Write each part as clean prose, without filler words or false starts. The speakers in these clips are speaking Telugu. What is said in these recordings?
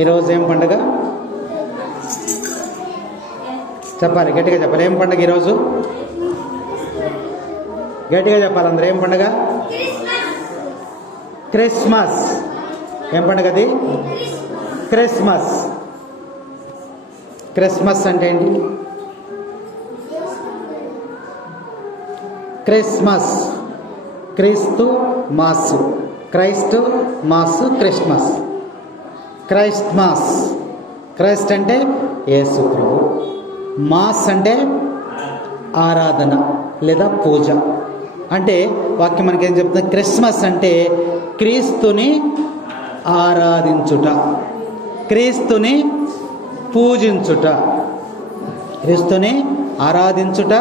ఈరోజు ఏం పండుగ చెప్పాలి, గట్టిగా చెప్పాలి. ఏం పండుగ ఈరోజు? గట్టిగా చెప్పాలి అందరూ. ఏం పండుగ? క్రిస్మస్. ఏం పండుగ అది? క్రిస్మస్. క్రిస్మస్ అంటే ఏంటి? క్రిస్మస్, క్రీస్తు మాసు, Christ mass, Christmas. Christmas. Christ అంటే యేసు ప్రభు, మాస్ అంటే ఆరాధన లేదా పూజ. అంటే వాక్యం మనకేం చెప్తుంది? క్రిస్మస్ అంటే క్రీస్తుని ఆరాధించుట, క్రీస్తుని పూజించుట. క్రీస్తుని ఆరాధించుట,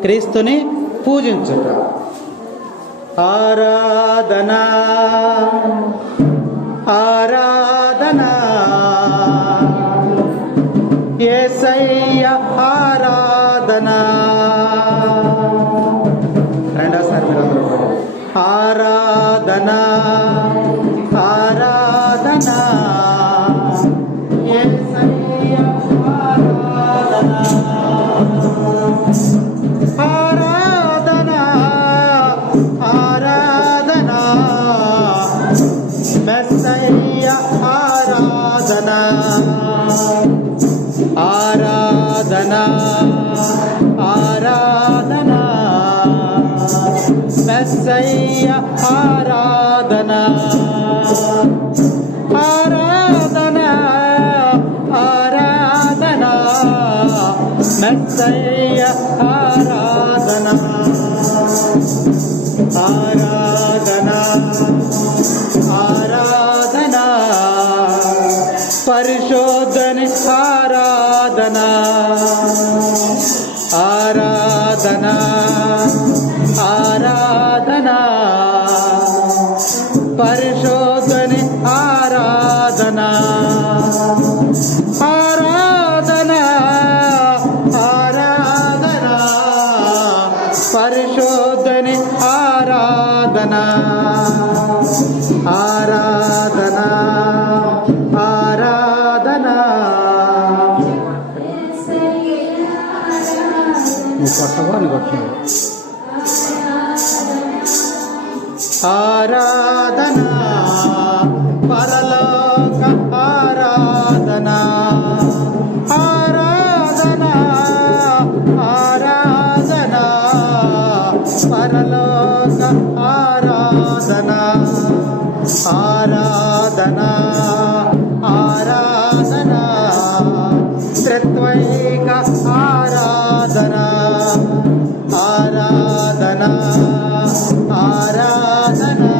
క్రీస్తుని పూజించుట. ఆరాధన ఆరాధన యేసయ్య ఆరాధన. రెండోసారి మీరు అందరూ ఆరాధన ఆరాధన యేసయ్య ఆరాధన. ఆరాధన ఆరాధన మెస్సయ్య ఆరాధన. ఆరాధన ఆరాధన మెస్సయ్య ఆరాధన. ఆరాధన ఆరాధన మెస్సయ్య ఆరాధన. ఆరాధన ఆరాధన పరిశోధని ఆరాధన. ఆరాధన ఆరాధన పరిశోధని ఆరాధన. ఆరాధన ఆరాధన పరిశోధని ఆరాధన. ఆరాధన ఆరాధన. నువ్వు కొట్టవా? అని కొట్టావు. ఆరాధన పరలోక ఆరాధన. ఆరాధన ఆరాధన పరలోక ఆరాధన. ఆరాధన ఆరాధన త్రిత్వైక ఆరాధన. ఆరాధన ఆరాధన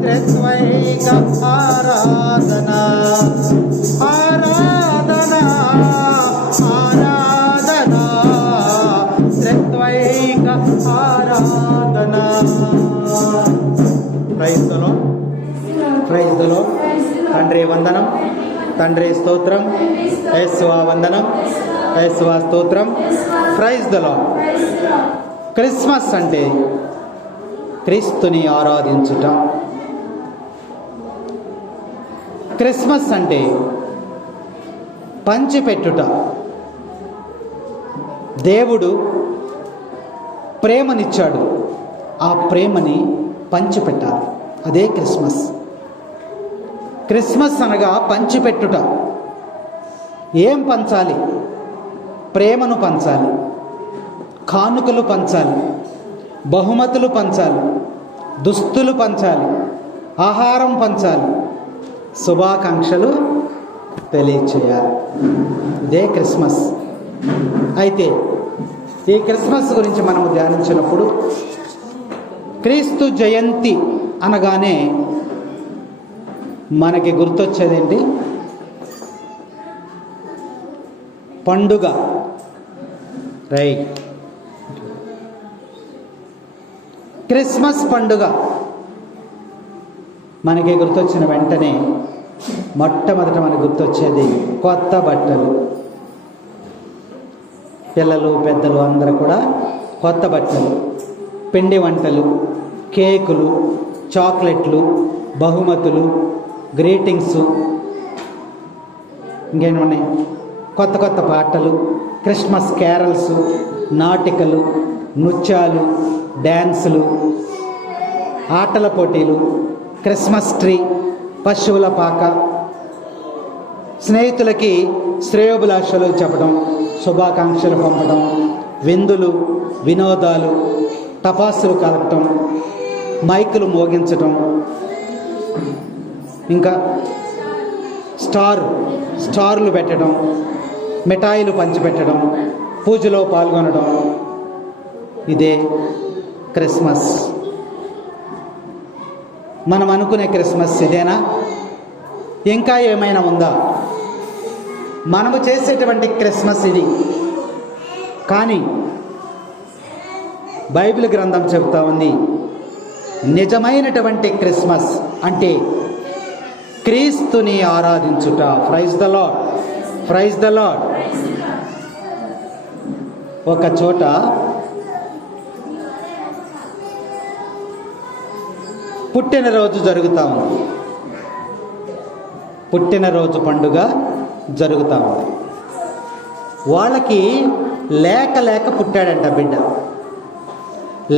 త్రిత్వైక ఆరాధన. ఆరాధన ఆరాధన త్రిత్వైక ఆరాధన. Praise the Lord. Praise the Lord. తండ్రి వందనం, తండ్రి స్తోత్రం, యేసువా వందనం, యేసువా స్తోత్రం. Praise the lord. క్రిస్మస్ అంటే క్రీస్తుని ఆరాధించుట. క్రిస్మస్ అంటే పంచిపెట్టుట. దేవుడు ప్రేమనిచ్చాడు, ఆ ప్రేమని పంచిపెట్టాలి. అదే క్రిస్మస్. క్రిస్మస్ అనగా పంచిపెట్టుట. ఏం పంచాలి? ప్రేమను పంచాలి, కానుకలు పంచాలి, బహుమతులు పంచాలి, దుస్తులు పంచాలి, ఆహారం పంచాలి, శుభాకాంక్షలు తెలియచేయాలి. ఇదే క్రిస్మస్. అయితే ఈ క్రిస్మస్ గురించి మనము ధ్యానించినప్పుడు క్రీస్తు జయంతి అనగానే మనకి గుర్తొచ్చేదేంటి? పండుగ. రైట్. క్రిస్మస్ పండుగ మనకి గుర్తొచ్చిన వెంటనే మొట్టమొదట మనకు గుర్తొచ్చేది కొత్త బట్టలు. పిల్లలు పెద్దలు అందరూ కూడా కొత్త బట్టలు, పిండి వంటలు, కేకులు, చాక్లెట్లు, బహుమతులు, గ్రీటింగ్స్, ఇంకేమున్నాయి, కొత్త కొత్త పాటలు, క్రిస్మస్ క్యారల్స్, నాటికలు, నృత్యాలు, డ్యాన్సులు, ఆటల పోటీలు, క్రిస్మస్ ట్రీ, పశువుల పాక, స్నేహితులకి శ్రేయోభిలాషలు చెప్పడం, శుభాకాంక్షలు పంపడం, విందులు, వినోదాలు, టపాసులు కాల్చడం, మైకులు మోగించటం, ఇంకా స్టార్లు పెట్టడం, మిఠాయిలు పంచిపెట్టడం, పూజలో పాల్గొనడం. ఇదే క్రిస్మస్. మనం అనుకునే క్రిస్మస్ ఇదేనా? ఇంకా ఏమైనా ఉందా? మనము చేసేటువంటి క్రిస్మస్ ఇది. కానీ బైబిల్ గ్రంథం చెబుతా ఉంది, నిజమైనటువంటి క్రిస్మస్ అంటే క్రీస్తుని ఆరాధించుట. Praise the lord, praise the lord. ఒక చోట పుట్టినరోజు జరుగుతూ ఉంది, పుట్టినరోజు పండుగ జరుగుతూ ఉంది. వాళ్ళకి లేక పుట్టాడంట బిడ్డ.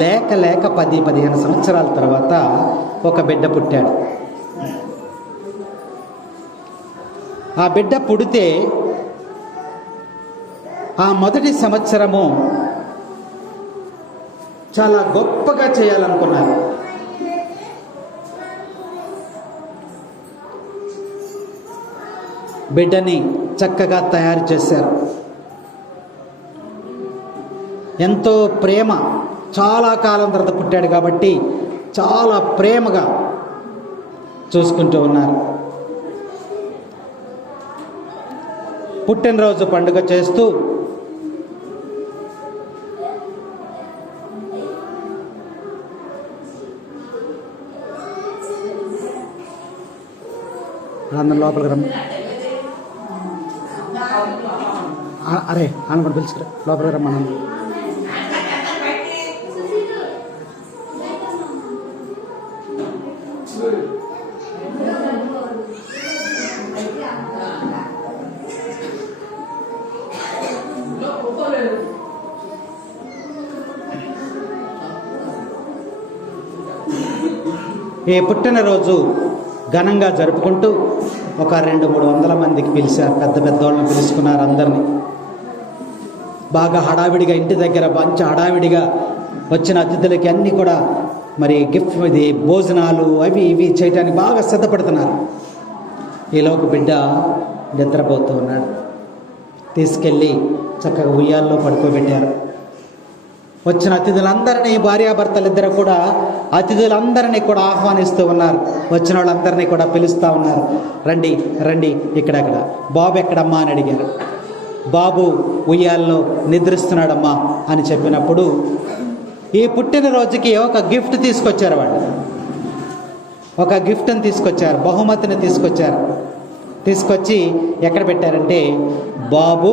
లేక 10-15 సంవత్సరాల తర్వాత ఒక బిడ్డ పుట్టాడు. ఆ బిడ్డ పుడితే ఆ మొదటి సంవత్సరము చాలా గొప్పగా చేయాలనుకున్నారు. బిడ్డని చక్కగా తయారు చేశారు. ఎంతో ప్రేమ, చాలా కాలం తర్వాత పుట్టాడు కాబట్టి చాలా ప్రేమగా చూసుకుంటూ ఉన్నారు. పుట్టినరోజు పండుగ చేస్తూ అందరం లోపలికి రమ్మ. అరే అనుకుంటు పిలుచుకురా, లోపలికి రమ్మన్నాను. ఈ పుట్టినరోజు ఘనంగా జరుపుకుంటూ ఒక 200-300 మందికి పిలిచారు. పెద్ద వాళ్ళని పిలుచుకున్నారు. అందరినీ బాగా హడావిడిగా, ఇంటి దగ్గర మంచి హడావిడిగా వచ్చిన అతిథులకి అన్నీ కూడా మరి గిఫ్ట్, ఇది భోజనాలు అవి ఇవి చేయడానికి బాగా సిద్ధపడుతున్నారు. ఈలోపు బిడ్డ నిద్రపోతూ ఉన్నాడు. తీసుకెళ్ళి చక్కగా ఉయ్యాల్లో పడుకోబెట్టారు. వచ్చిన అతిథులందరినీ, భార్యాభర్తలు ఇద్దరు కూడా అతిథులందరినీ కూడా ఆహ్వానిస్తూ ఉన్నారు. వచ్చిన వాళ్ళందరినీ కూడా పిలుస్తూ ఉన్నారు. రండి రండి, ఇక్కడక్కడ. బాబు ఎక్కడమ్మా అని అడిగారు. బాబు ఉయ్యాల్లో నిద్రిస్తున్నాడమ్మా అని చెప్పినప్పుడు ఈ పుట్టినరోజుకి ఒక గిఫ్ట్ తీసుకొచ్చారు. వాళ్ళు ఒక గిఫ్ట్ని తీసుకొచ్చారు, బహుమతిని తీసుకొచ్చారు. తీసుకొచ్చి ఎక్కడ పెట్టారంటే బాబు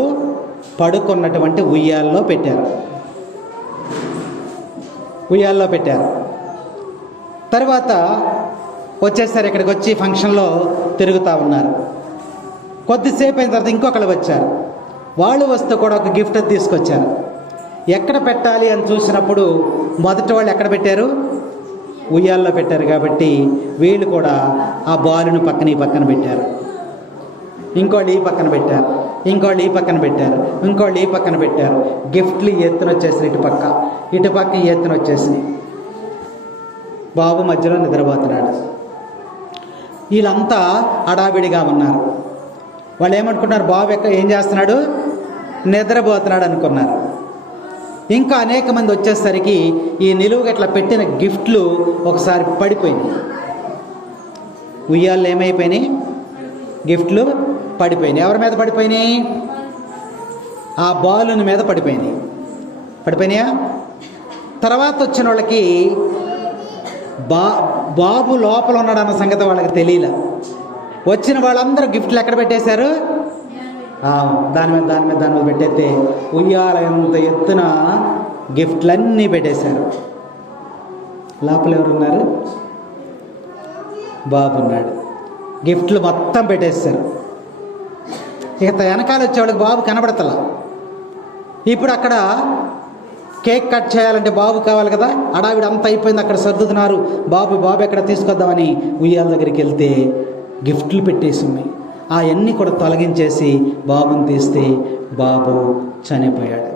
పడుకున్నటువంటి ఉయ్యాల్లో పెట్టారు. ఉయ్యాల్లో పెట్టారు. తర్వాత వచ్చేసారు. ఇక్కడికి వచ్చి ఫంక్షన్లో తిరుగుతూ ఉన్నారు. కొద్దిసేపు అయిన తర్వాత ఇంకొకళ్ళు వచ్చారు. వాళ్ళు వస్తూ కూడా ఒక గిఫ్ట్ తీసుకొచ్చారు. ఎక్కడ పెట్టాలి అని చూసినప్పుడు మొదటి వాళ్ళు ఎక్కడ పెట్టారు? ఉయ్యాల్లో పెట్టారు. కాబట్టి వీళ్ళు కూడా ఆ బాలుని పక్కన పెట్టారు. ఇంకోళ్ళు ఈ పక్కన పెట్టారు, ఇంకోళ్ళు ఈ పక్కన పెట్టారు, ఇంకోళ్ళు ఈ పక్కన పెట్టారు. గిఫ్ట్లు ఎత్తున వచ్చేసినాయి. ఇటుపక్క ఎత్తున వచ్చేసినాయి. బాబు మధ్యలో నిద్రపోతున్నాడు. వీళ్ళంతా హడావిడిగా ఉన్నారు. వాళ్ళు ఏమనుకున్నారు? బాబు ఏం చేస్తున్నాడు? నిద్రపోతున్నాడు అనుకున్నారు. ఇంకా అనేక మంది వచ్చేసరికి ఈ నిలువుగట్ల పెట్టిన గిఫ్ట్లు ఒకసారి పడిపోయినాయి. ఉయ్యాళ్ళు ఏమైపోయినాయి? గిఫ్ట్లు పడిపోయినాయి. ఎవరి మీద పడిపోయినాయి? ఆ బాలుని మీద పడిపోయినాయా? తర్వాత వచ్చిన వాళ్ళకి బాబు లోపల ఉన్నాడన్న సంగతి వాళ్ళకి తెలియలే. వచ్చిన వాళ్ళందరూ గిఫ్ట్లు ఎక్కడ పెట్టేశారు? దాని మీద పెట్టేస్తే ఉయ్యాల ఎంత ఎత్తున గిఫ్ట్లన్నీ పెట్టేశారు. లోపల ఎవరున్నారు? బాబు ఉన్నాడు. గిఫ్ట్లు మొత్తం పెట్టేశారు. ఇక వెనకాల వచ్చేవాళ్ళకి బాబు కనబడతలా. ఇప్పుడు అక్కడ కేక్ కట్ చేయాలంటే బాబు కావాలి కదా, హడావిడి అంతా అయిపోయింది, అక్కడ సర్దుతున్నారు. బాబు ఎక్కడ తీసుకొద్దామని ఉయ్యాల దగ్గరికి వెళ్తే గిఫ్ట్లు పెట్టేసి ఉన్నాయి. అవన్నీ కూడా తొలగించేసి బాబుని తీస్తే బాబు చనిపోయాడు.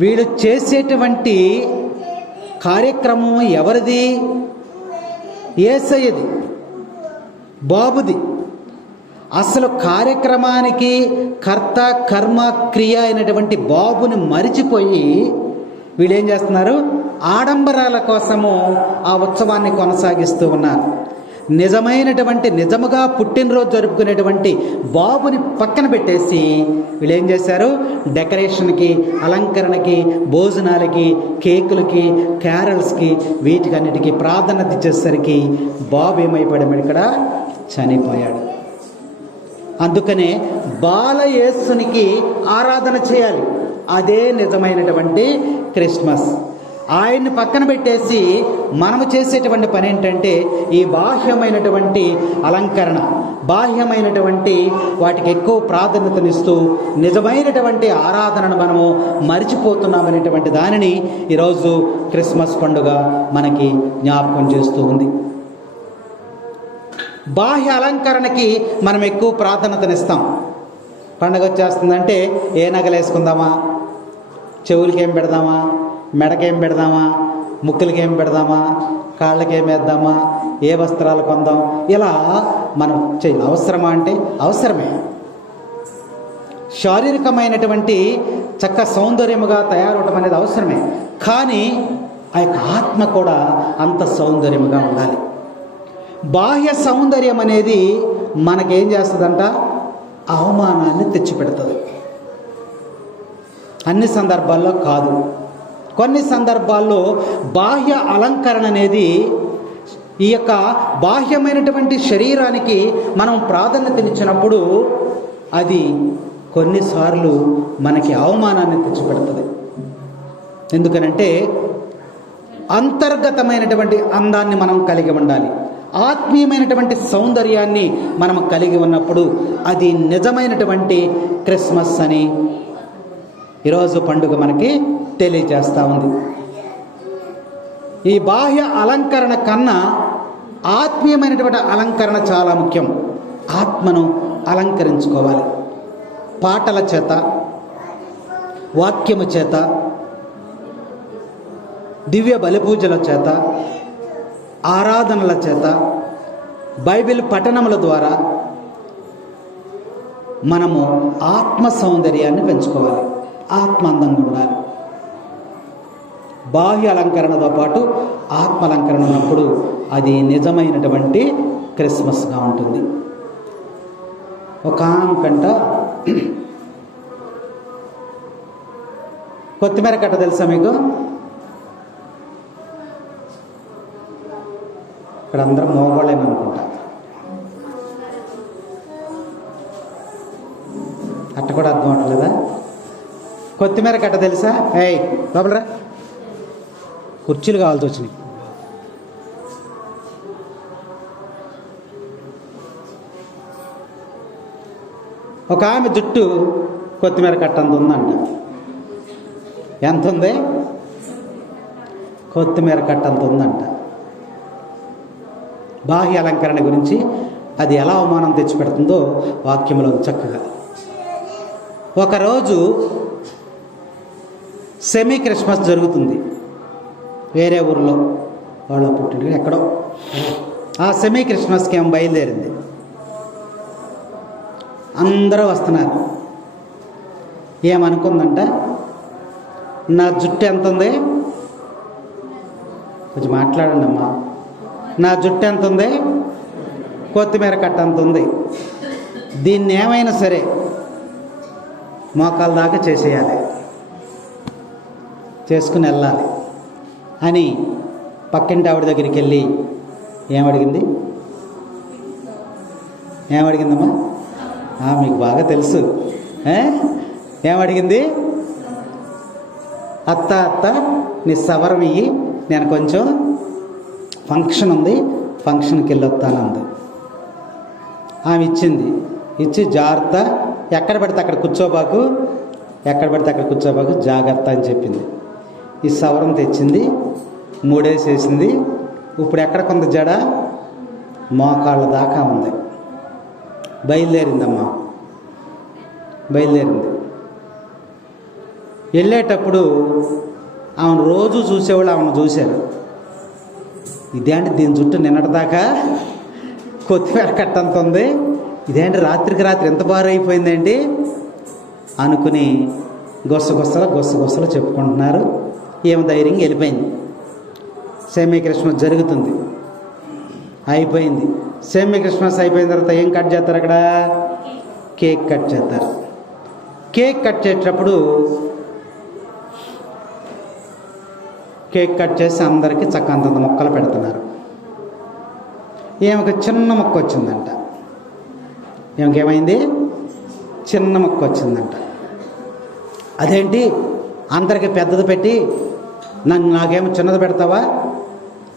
వీళ్ళు చేసేటువంటి కార్యక్రమం ఎవరిది? యేసయ్యది, బాబుది. అసలు కార్యక్రమానికి కర్త కర్మ క్రియ అయినటువంటి బాబుని మరిచిపోయి వీళ్ళు ఏం చేస్తున్నారు? ఆడంబరాల కోసము ఆ ఉత్సవాన్ని కొనసాగిస్తూ ఉన్నారు. నిజముగా పుట్టినరోజు జరుపుకునేటువంటి బాబుని పక్కన పెట్టేసి వీళ్ళు ఏం చేశారు? డెకరేషన్కి, అలంకరణకి, భోజనాలకి, కేకులకి, క్యారల్స్కి, వీటికన్నిటికీ ప్రాధాన్యత ఇచ్చేసరికి బాబు ఏమైపోయాడు? ఇక్కడ చనిపోయాడు. అందుకనే బాలయేసునికి ఆరాధన చేయాలి. అదే నిజమైనటువంటి క్రిస్మస్. ఆయన్ని పక్కన పెట్టేసి మనము చేసేటువంటి పని ఏంటంటే ఈ బాహ్యమైనటువంటి అలంకరణ, బాహ్యమైనటువంటి వాటికి ఎక్కువ ప్రాధాన్యతనిస్తూ నిజమైనటువంటి ఆరాధనను మనము మరిచిపోతున్నామనేటువంటి దానిని ఈరోజు క్రిస్మస్ పండుగ మనకి జ్ఞాపకం చేస్తూ ఉంది. బాహ్య అలంకరణకి మనం ఎక్కువ ప్రాధాన్యతనిస్తాం. పండగ వచ్చేస్తుందంటే ఏ నగలు వేసుకుందామా, చెవులకి ఏం పెడదామా, మెడకేం పెడదామా, ముక్కులకి ఏం పెడదామా, కాళ్ళకేం వేద్దామా, ఏ వస్త్రాలు కొందాం, ఇలా మనం చేయాలి. అవసరమా అంటే అవసరమే. శారీరకమైనటువంటి చక్క సౌందర్యముగా తయారవటం అనేది అవసరమే. కానీ ఆ యొక్క ఆత్మ కూడా అంత సౌందర్యముగా ఉండాలి. బాహ్య సౌందర్యం అనేది మనకేం చేస్తుందంట? అవమానాన్ని తెచ్చిపెడుతుంది. అన్ని సందర్భాల్లో కాదు. కొన్ని సందర్భాల్లో బాహ్య అలంకరణ అనేది ఈ యొక్క బాహ్యమైనటువంటి శరీరానికి మనం ప్రాధాన్యతనిచ్చినప్పుడు అది కొన్నిసార్లు మనకి అవమానాన్ని తెచ్చిపెడుతుంది. ఎందుకనంటే అంతర్గతమైనటువంటి అందాన్ని మనం కలిగి ఉండాలి. ఆత్మీయమైనటువంటి సౌందర్యాన్ని మనం కలిగి ఉన్నప్పుడు అది నిజమైనటువంటి క్రిస్మస్ అని ఈరోజు పండుగ మనకి తెలియజేస్తూ ఉంది. ఈ బాహ్య అలంకరణ కన్నా ఆత్మీయమైనటువంటి అలంకరణ చాలా ముఖ్యం. ఆత్మను అలంకరించుకోవాలి. పాటల చేత, వాక్యము చేత, దివ్య బలిపూజల చేత, ఆరాధనల చేత, బైబిల్ పఠనముల ద్వారా మనము ఆత్మ సౌందర్యాన్ని పెంచుకోవాలి. ఆత్మ అందంగా ఉండాలి. బాహ్య అలంకరణతో పాటు ఆత్మ అలంకరణ ఉన్నప్పుడు అది నిజమైనటువంటి క్రిస్మస్గా ఉంటుంది. ఒక ఆమెకంట కొత్తిమీర కట్ట తెలుసా మీకు? ఇక్కడ అందరూ మోగోళ్ళని అనుకుంటా. అట్ట కూడా అర్థం అవట్లేదా? కొత్తిమీర కట్ట తెలుసా? ఏయ్ బాబులరా, కుర్చీలు కావాల్సి వచ్చినాయి. ఒక ఆమె జుట్టు కొత్తిమీర కట్ట అంత ఉందంట. ఎంత ఉంది? కొత్తిమీర కట్ట అంత ఉందంట. బాహ్య అలంకరణ గురించి అది ఎలా అవమానం తెచ్చిపెడుతుందో వాక్యంలో చక్కగా. ఒకరోజు సెమీ క్రిస్మస్ జరుగుతుంది వేరే ఊరిలో, వాళ్ళ పుట్టిన ఎక్కడో. ఆ సెమీ క్రిస్మస్కి ఏమో బయలుదేరింది. అందరూ వస్తున్నారు. ఏమనుకుందంట? నా జుట్టు ఎంత ఉంది? కొంచెం మాట్లాడండి అమ్మా. నా జుట్టు ఎంత ఉంది? కొత్తిమీర కట్ట అంత ఉంది. దీన్ని ఏమైనా సరే మోకాల దాకా చేసేయాలి, చేసుకుని వెళ్ళాలి అని పక్కింటి ఆవిడ దగ్గరికి వెళ్ళి ఏమడిగిందమ్మా? మీకు బాగా తెలుసు. ఏమడిగింది? అత్త నీ సవరం ఇయ్యి, నేను కొంచెం ఫంక్షన్ ఉంది, ఫంక్షన్కి వెళ్ళొస్తానంది. ఆమె ఇచ్చింది. ఇచ్చి జాగ్రత్త, ఎక్కడ పడితే అక్కడ కూర్చోబాకు, ఎక్కడ పడితే అక్కడ కూర్చోబాకు, జాగ్రత్త అని చెప్పింది. ఈ సవరం తెచ్చింది, 3 వేసేసింది. ఇప్పుడు ఎక్కడ కొంత జడ, మోకాళ్ళ దాకా ఉంది. బయలుదేరిందమ్మా, బయలుదేరింది. వెళ్ళేటప్పుడు ఆమెను రోజు చూసేవాళ్ళు ఆమెను చూశారు. ఇదేంటి దీని చుట్టూ నిన్నటిదాకా కొత్తిమీర కట్టంత ఉంది, ఇదేంటి రాత్రికి రాత్రి ఎంత బారు అయిపోయిందేంటి అనుకుని గుసగుసలు చెప్పుకుంటున్నారు. ఏమి ధైర్యంగా వెళ్ళిపోయింది. సెమీ క్రిస్మస్ జరుగుతుంది, అయిపోయింది. సెమీ క్రిస్మస్ అయిపోయిన తర్వాత ఏం కట్ చేస్తారు అక్కడ? కేక్ కట్ చేస్తారు. కేక్ కట్ చేసేటప్పుడు కేక్ కట్ చేసి అందరికీ చక్కంతంత మొక్కలు పెడుతున్నారు. ఏమొక చిన్న మొక్క వచ్చిందంట. ఏమైంది? చిన్న మొక్క వచ్చిందంట. అదేంటి అందరికీ పెద్దది పెట్టి నాకేమో చిన్నది పెడతావా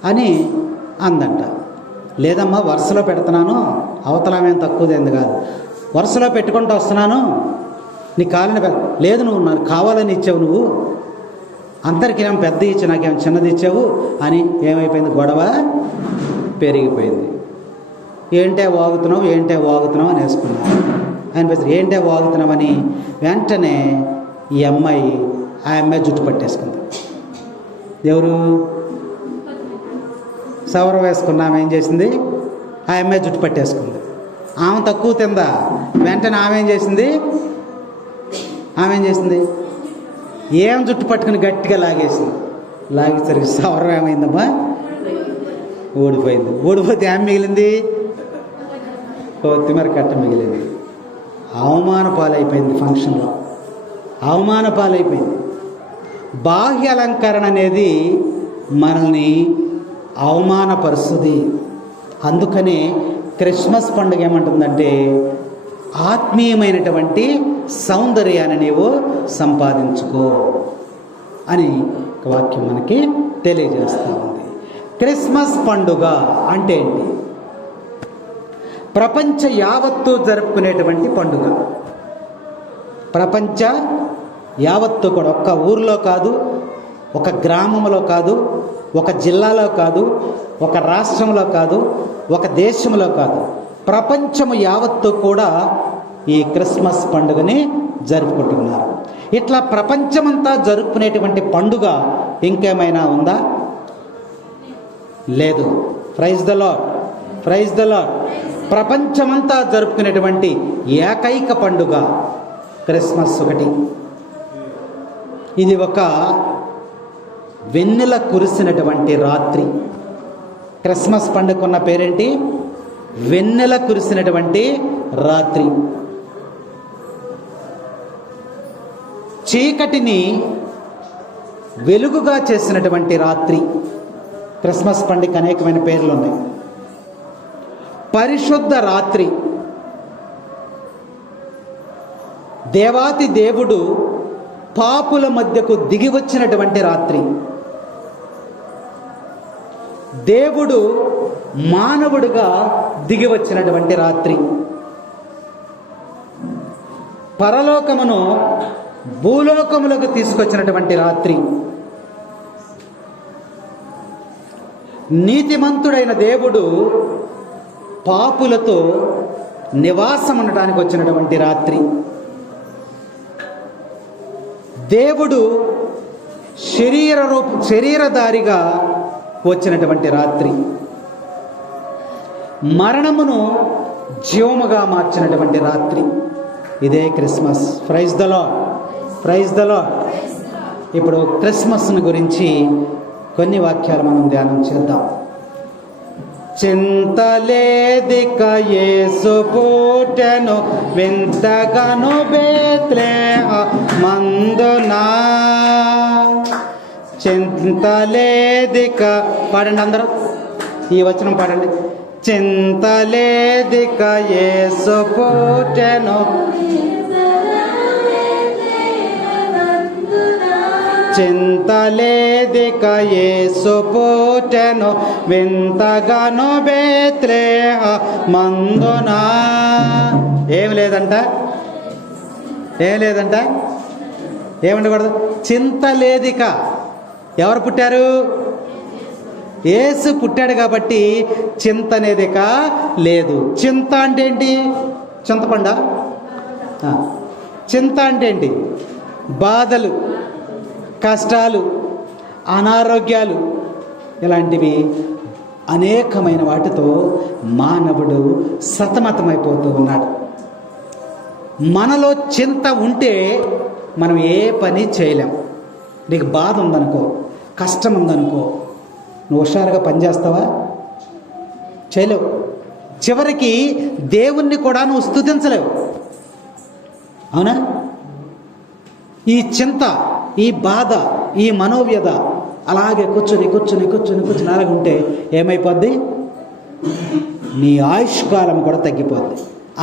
అని అందంట. లేదమ్మా, వరుసలో పెడుతున్నాను, అవతలమేం తక్కువదేంది కాదు, వరుసలో పెట్టుకుంటూ వస్తున్నాను, నీ కాలని లేదు, నువ్వు నాకు కావాలని ఇచ్చావు, నువ్వు అందరికీ ఏమో పెద్ద ఇచ్చి నాకేమో చిన్నది ఇచ్చావు అని ఏమైపోయింది? గొడవ పెరిగిపోయింది. ఏంటే వాగుతున్నావు అని వేసుకున్నావు అనిపిస్తుంది. ఏంటే వాగుతున్నామని వెంటనే ఈ అమ్మాయి ఆ అమ్మాయి జుట్టు పట్టేసుకుంది. ఎవరు? సవరం వేసుకున్నాము. ఏం చేసింది? ఆ అమ్మాయి జుట్టు పట్టేసుకుంది. ఆమె తక్కువ తిందా? వెంటనే ఆమె ఏం చేసింది? ఏం జుట్టు పట్టుకుని గట్టిగా లాగేసింది. లాగేసరికి సవరం ఏమైందమ్మా? ఊడిపోయింది. ఊడిపోతే ఏం మిగిలింది? కొత్తిమీర కట్ట మిగిలింది. అవమాన పాలైపోయింది. ఫంక్షన్లో అవమాన పాలైపోయింది. బాహ్య అలంకరణ అనేది మనల్ని అవమానపరుస్తుంది. అందుకనే క్రిస్మస్ పండుగ ఏమంటుందంటే ఆత్మీయమైనటువంటి సౌందర్యాన్ని నీవు సంపాదించుకో అని వాక్యం మనకి తెలియజేస్తూ ఉంది. క్రిస్మస్ పండుగ అంటే ఏంటి? ప్రపంచ యావత్తు జరుపుకునేటువంటి పండుగ. ప్రపంచ యావత్తు కూడా, ఒక్క ఊరిలో కాదు, ఒక గ్రామంలో కాదు, ఒక జిల్లాలో కాదు, ఒక రాష్ట్రంలో కాదు, ఒక దేశంలో కాదు, ప్రపంచము యావత్తు కూడా ఈ క్రిస్మస్ పండుగని జరుపుకుంటున్నారు. ఇట్లా ప్రపంచమంతా జరుపుకునేటువంటి పండుగ ఇంకేమైనా ఉందా? లేదు. Praise the lord, praise the Lord. ప్రపంచమంతా జరుపుకునేటువంటి ఏకైక పండుగ క్రిస్మస్ ఒకటి. ఇది ఒక వెన్నెల కురిసినటువంటి రాత్రి. క్రిస్మస్ పండుగకున్న పేరేంటి? వెన్నెల కురిసినటువంటి రాత్రి. చీకటిని వెలుగుగా చేసినటువంటి రాత్రి. క్రిస్మస్ పండుగ అనేకమైన పేర్లు ఉన్నాయి. పరిశుద్ధ రాత్రి. దేవాతి దేవుడు పాపుల మధ్యకు దిగి వచ్చినటువంటి రాత్రి. దేవుడు మానవుడిగా దిగి వచ్చినటువంటి రాత్రి. పరలోకమును భూలోకములకు తీసుకొచ్చినటువంటి రాత్రి. నీతిమంతుడైన దేవుడు పాపులతో నివాసం ఉండడానికి వచ్చినటువంటి రాత్రి. దేవుడు శరీరధారిగా వచ్చినటువంటి రాత్రి. మరణమును జీవముగా మార్చినటువంటి రాత్రి. ఇదే Christmas. Praise the lord, praise the Lord. ఇప్పుడు క్రిస్మస్ను గురించి కొన్ని వాక్యాలు మనం ధ్యానం చేద్దాం. చింతలేదిక యేసు పుట్టెను వింతగాను బేత్లెహేమందున. చింతలేదిక పాడండి అందరూ, ఈ వచనం పాడండి. చింతలేదిక యేసు పుట్టెను చింతలేదిక యేసు పుట్టెను వింతగాను బేత్లెహేమందున. ఏమి లేదంట, ఏం లేదంట, ఏముండకూడదు. చింత లేదిక. ఎవరు పుట్టారు? యేసు పుట్టాడు కాబట్టి చింత అనేదిక లేదు. చింత అంటే ఏంటి? చింతపండ. చింత అంటే ఏంటి? బాధలు, కష్టాలు, అనారోగ్యాలు, ఇలాంటివి అనేకమైన వాటితో మానవుడు సతమతమైపోతూ ఉన్నాడు. మనలో చింత ఉంటే మనం ఏ పని చేయలేం. నీకు బాధ ఉందనుకో, కష్టం ఉందనుకో, నువ్వు హుషారుగా పనిచేస్తావా? చేయలేవు. చివరికి దేవుణ్ణి కూడా నువ్వు స్తుతించలేవు. అవునా? ఈ చింత, ఈ బాధ, ఈ మనోవ్యధ అలాగే కూర్చొని కూర్చొని కూర్చొని కూర్చొని అలాగుంటే ఏమైపోద్ది? నీ ఆయుష్కాలం కూడా తగ్గిపోద్ది.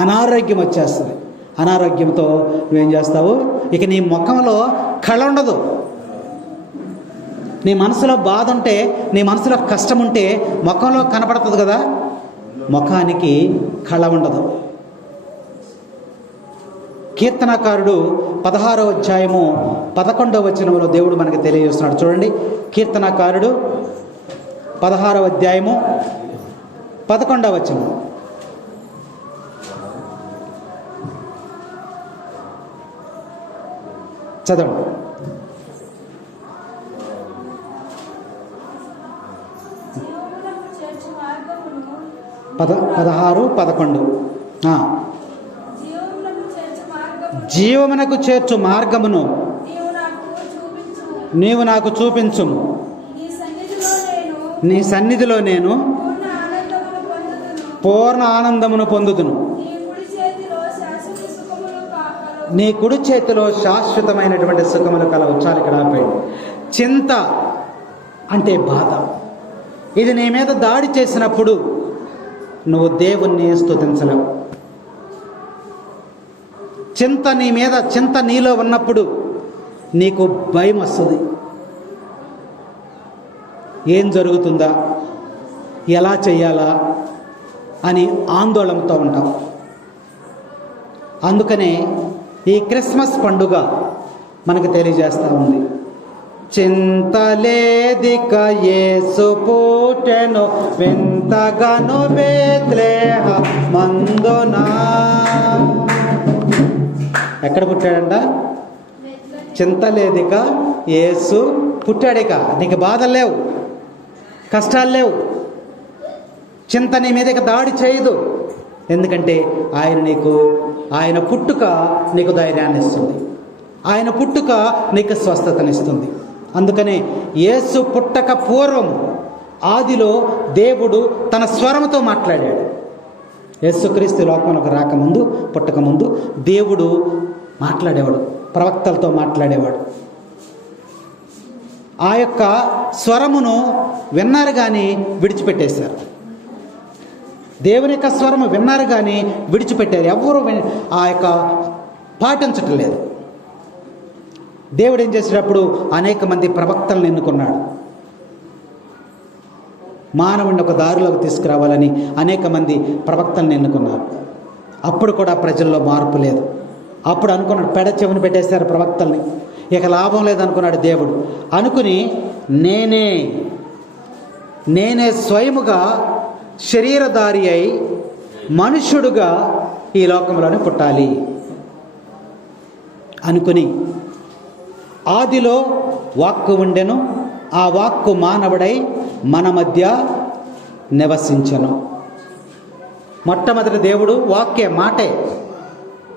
అనారోగ్యం వచ్చేస్తుంది. అనారోగ్యంతో నువ్వేం చేస్తావు? ఇక నీ ముఖంలో కళ ఉండదు. నీ మనసులో బాధ ఉంటే, నీ మనసులో కష్టం ఉంటే ముఖంలో కనపడుతుంది కదా, ముఖానికి కళ ఉండదు. కీర్తనకారుడు 16వ అధ్యాయము 11వ వచనంలో దేవుడు మనకి తెలియజేస్తున్నాడు. చూడండి, కీర్తనకారుడు 16వ అధ్యాయము 11వ వచనం. చదవండి. 16:11. జీవమునకు చేర్చు మార్గమును నీవు నాకు చూపించుము. నీ సన్నిధిలో నేను పూర్ణ ఆనందమును పొందుదును. నీ కుడి చేతిలో శాశ్వతమైనటువంటి సుఖములు కలవు. చాలు, ఇక్కడ ఆపేయండి. చింత అంటే బాధ. ఇది నీ మీద దాడి చేసినప్పుడు నువ్వు దేవుణ్ణి స్తుతించలేవు. చింత నీలో ఉన్నప్పుడు నీకు భయం వస్తుంది. ఏం జరుగుతుందా, ఎలా చెయ్యాలా అని ఆందోళనతో ఉంటాం. అందుకనే ఈ క్రిస్మస్ పండుగ మనకు తెలియజేస్తూ ఉంది, చింతలేదిక యేసు పుట్టెను వింతగాను బేత్లెహేమందున. ఎక్కడ పుట్టాడంట? చింతలేదిక యేసు పుట్టాడిక. నీకు బాధలు లేవు, కష్టాలు లేవు, చింత నీ మీద దాడి చేయదు. ఎందుకంటే ఆయన పుట్టుక నీకు ధైర్యాన్ని ఇస్తుంది. ఆయన పుట్టుక నీకు స్వస్థతనిస్తుంది. అందుకనే యేసు పుట్టక పూర్వం ఆదిలో దేవుడు తన స్వరముతో మాట్లాడాడు. యేసుక్రీస్తు లోకంలోకి రాకముందు, పుట్టకముందు దేవుడు మాట్లాడేవాడు, ప్రవక్తలతో మాట్లాడేవాడు. ఆ యొక్క స్వరమును విన్నారు కానీ విడిచిపెట్టేశారు. దేవుని యొక్క స్వరము విన్నారు కానీ విడిచిపెట్టారు. ఎవరు ఆ యొక్క పాటించటం లేదు. దేవుడు ఏం చేసేటప్పుడు అనేక మంది ప్రవక్తలను ఎన్నుకున్నాడు. మానవుడిని ఒక దారిలోకి తీసుకురావాలని అనేక మంది ప్రవక్తలను ఎన్నుకున్నారు. అప్పుడు కూడా ప్రజల్లో మార్పు లేదు. అప్పుడు అనుకున్నాడు, పెడ చెవిని పెట్టేశారు ప్రవక్తల్ని, ఇక లాభం లేదనుకున్నాడు దేవుడు. అనుకుని నేనే స్వయముగా శరీరధారి అయి మనుష్యుడుగా ఈ లోకంలోనే పుట్టాలి అనుకుని, ఆదిలో వాక్కు ఉండెను, ఆ వాక్కు మానవుడై మన మధ్య నివసించెను. మొట్టమొదటి దేవుడు వాక్యే, మాటే.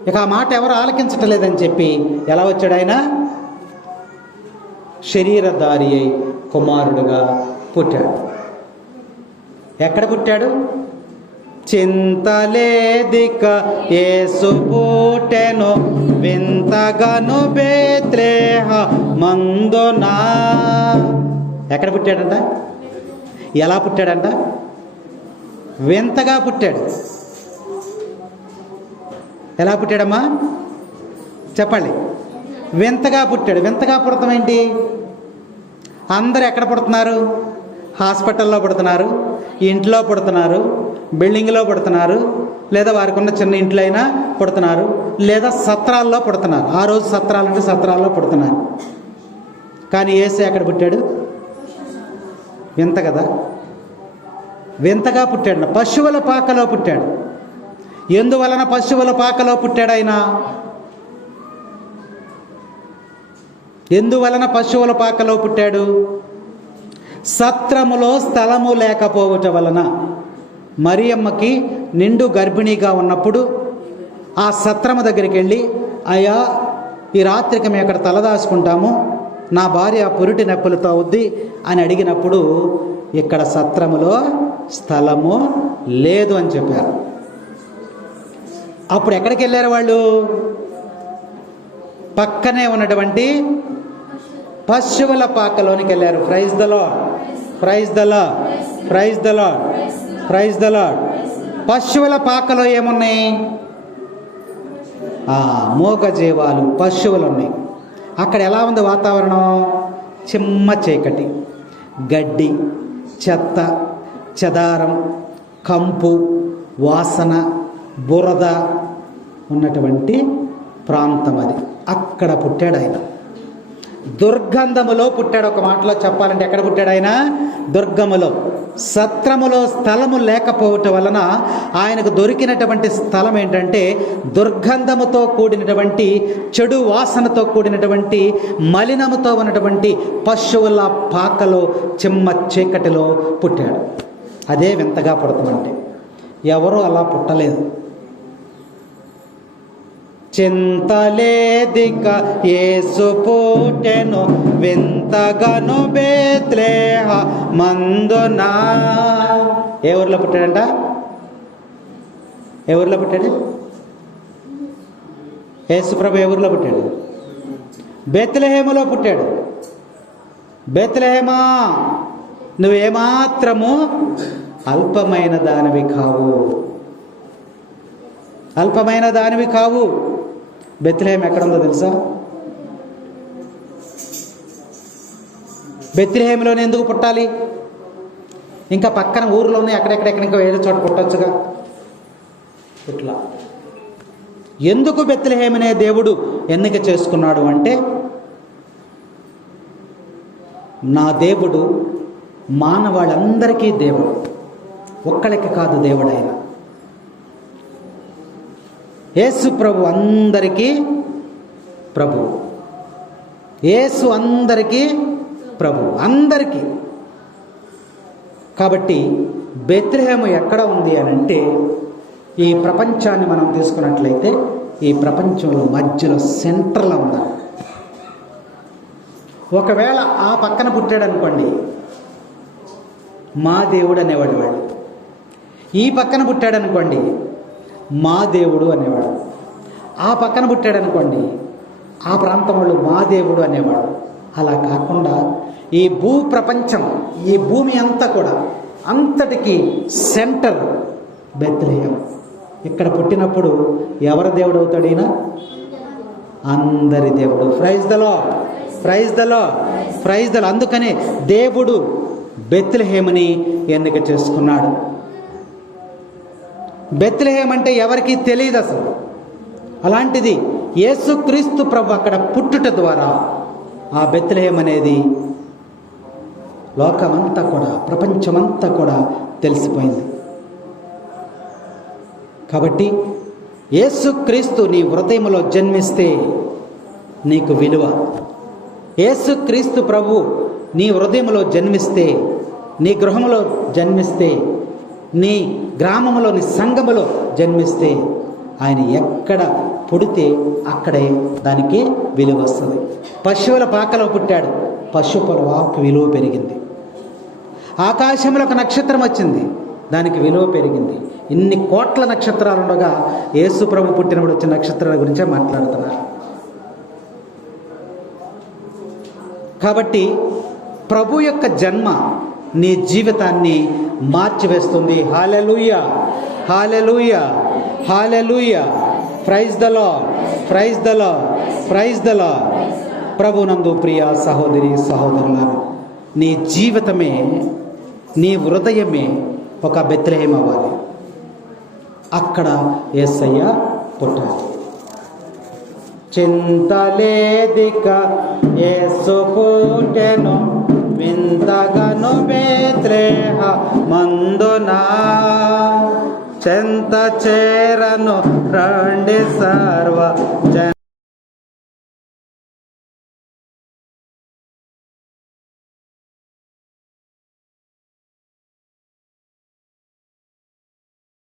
ఇక ఆ మాట ఎవరు ఆలకించటం లేదని చెప్పి ఎలా వచ్చాడు? ఆయన శరీరధారి అయి కుమారుడుగా పుట్టాడు. ఎక్కడ పుట్టాడు? చింతలేదిక యేసు పుట్టెను వింతగాను బేత్లెహేమందున. ఎక్కడ పుట్టాడంట? ఎలా పుట్టాడంట? వింతగా పుట్టాడు. ఎలా పుట్టాడమ్మా చెప్పండి? వింతగా పుట్టాడు. వింతగా పుడతాం ఏంటి? అందరు ఎక్కడ పుడుతున్నారు? హాస్పిటల్లో పుడుతున్నారు, ఇంట్లో పుడుతున్నారు, బిల్డింగ్లో పుడుతున్నారు, లేదా వారికి ఉన్న చిన్న ఇంట్లో అయినా పుడుతున్నారు, లేదా సత్రాల్లో పుడుతున్నారు. ఆ రోజు సత్రాలంటే సత్రాల్లో పుడుతున్నారు. కానీ యేసు ఎక్కడ పుట్టాడు? వింత కదా, వింతగా పుట్టాడు. పశువుల పాకలో పుట్టాడు. ఎందువలన పశువుల పాకలో పుట్టాడు ఆయన? ఎందువలన పశువుల పాకలో పుట్టాడు? సత్రములో స్థలము లేకపోవటం వలన. మరియమ్మకి నిండు గర్భిణీగా ఉన్నప్పుడు ఆ సత్రము దగ్గరికి వెళ్ళి, అయ్యా ఈ రాత్రికి మేము అక్కడ తలదాచుకుంటాము, నా భార్య పురిటి నొప్పులతో అవుద్ది అని అడిగినప్పుడు ఇక్కడ సత్రములో స్థలము లేదు అని చెప్పారు. అప్పుడు ఎక్కడికి వెళ్ళారు వాళ్ళు? పక్కనే ఉన్నటువంటి పశువుల పాకలోనికి వెళ్ళారు. Praise the lord, praise the lord, praise the lord, praise the Lord. పశువుల పాకలో ఏమున్నాయి? మూగజీవాలు, పశువులు ఉన్నాయి. అక్కడ ఎలా ఉంది వాతావరణం? చిమ్మ చీకటి, గడ్డి, చెత్త, చెదారం, కంపు, వాసన, బురద ఉన్నటువంటి ప్రాంతం అది. అక్కడ పుట్టాడు ఆయన. దుర్గంధములో పుట్టాడు. ఒక మాటలో చెప్పాలంటే ఎక్కడ పుట్టాడు ఆయన? దుర్గములో. సత్రములో స్థలము లేకపోవటం వలన ఆయనకు దొరికినటువంటి స్థలం ఏంటంటే దుర్గంధముతో కూడినటువంటి, చెడు వాసనతో కూడినటువంటి, మలినముతో ఉన్నటువంటి పశువుల పాకలో, చిమ్మ చీకటిలో పుట్టాడు. అదే వింతగా పుడతామంటే. ఎవరూ అలా పుట్టలేదు. చింతలేదిక యేసు పుట్టెను వింతగను బేత్లెహ మందున. ఏ ఊర్లో పుట్టాడంట? ఏ ఊర్లో పుట్టాడు? యేసు ప్రభు ఏ ఊర్లో పుట్టాడు? బేత్లెహేములో పుట్టాడు. బేత్లెహేమా, నువ్వేమాత్రము అల్పమైన దానివి కావు, అల్పమైన దానివి కావు. బెత్లెహేం ఎక్కడుందో తెలుసా? బెత్లెహేంలోనే ఎందుకు పుట్టాలి? ఇంకా పక్కన ఊర్లోనే ఎక్కడెక్కడెక్కడ ఇంకా వేరే చోట పుట్టొచ్చుగా. ఇట్లా ఎందుకు బెత్లెహేమనే దేవుడు ఎన్నిక చేసుకున్నాడు అంటే, నా దేవుడు మానవాళ్ళందరికీ దేవుడు, ఒక్కడికి కాదు దేవుడు ఆయన. యేసు ప్రభు అందరికీ ప్రభు. యేసు అందరికీ ప్రభు, అందరికీ. కాబట్టి బెత్లెహేము ఎక్కడ ఉంది అని అంటే, ఈ ప్రపంచాన్ని మనం తీసుకున్నట్లయితే ఈ ప్రపంచంలో మధ్యలో సెంటర్లో ఉండాలి. ఒకవేళ ఆ పక్కన పుట్టాడు అనుకోండి, మా దేవుడు అనేవాడు వాడు. ఈ పక్కన పుట్టాడు అనుకోండి, మా దేవుడు అనేవాడు. ఆ పక్కన పుట్టాడు అనుకోండి, ఆ ప్రాంతం వాళ్ళు మా దేవుడు అనేవాడు. అలా కాకుండా ఈ భూ ప్రపంచం, ఈ భూమి అంతా కూడా, అంతటికి సెంటర్ బెత్లెహేం. ఇక్కడ పుట్టినప్పుడు ఎవరి దేవుడు అవుతాడు ఈయన? అందరి దేవుడు. Praise the lord, praise the lord, praise the Lord. అందుకనే దేవుడు బెత్లెహేముని ఎన్నిక చేసుకున్నాడు. బెత్లెహేం అంటే ఎవరికీ తెలియదు అసలు. అలాంటిది యేసుక్రీస్తు ప్రభు అక్కడ పుట్టుట ద్వారా ఆ బెత్లెహేం అనేది లోకమంతా కూడా, ప్రపంచమంతా కూడా తెలిసిపోయింది. కాబట్టి యేసుక్రీస్తు నీ హృదయంలో జన్మిస్తే నీకు విలువ. యేసుక్రీస్తు ప్రభు నీ హృదయంలో జన్మిస్తే, నీ గృహంలో జన్మిస్తే, నీ గ్రామంలో, నీ సంఘములో జన్మిస్తే, ఆయన ఎక్కడ పుడితే అక్కడే దానికి విలువ వస్తుంది. పశువుల పాకలో పుట్టాడు, పశువుల వాకు విలువ పెరిగింది. ఆకాశంలో ఒక నక్షత్రం వచ్చింది, దానికి విలువ పెరిగింది. ఇన్ని కోట్ల నక్షత్రాలు ఉండగా యేసు ప్రభు పుట్టినప్పుడు వచ్చిన నక్షత్రాల గురించే మాట్లాడుతున్నారు. కాబట్టి ప్రభు యొక్క జన్మ నీ జీవితాన్ని మార్చివేస్తుంది. Hallelujah, hallelujah, hallelujah. Praise the lord, praise the lord, praise the lord. ప్రభునందు ప్రియ సహోదరి సహోదరులారా, నీ జీవితమే, నీ హృదయమే ఒక బెత్లెహేం అవ్వాలి. అక్కడ యేసయ్య పుట్టాలి. చింతలేదిక యేసు పుట్టెను వింతగను బెత్లెహేమందునా, చెంత చేరను రండి సర్వ జన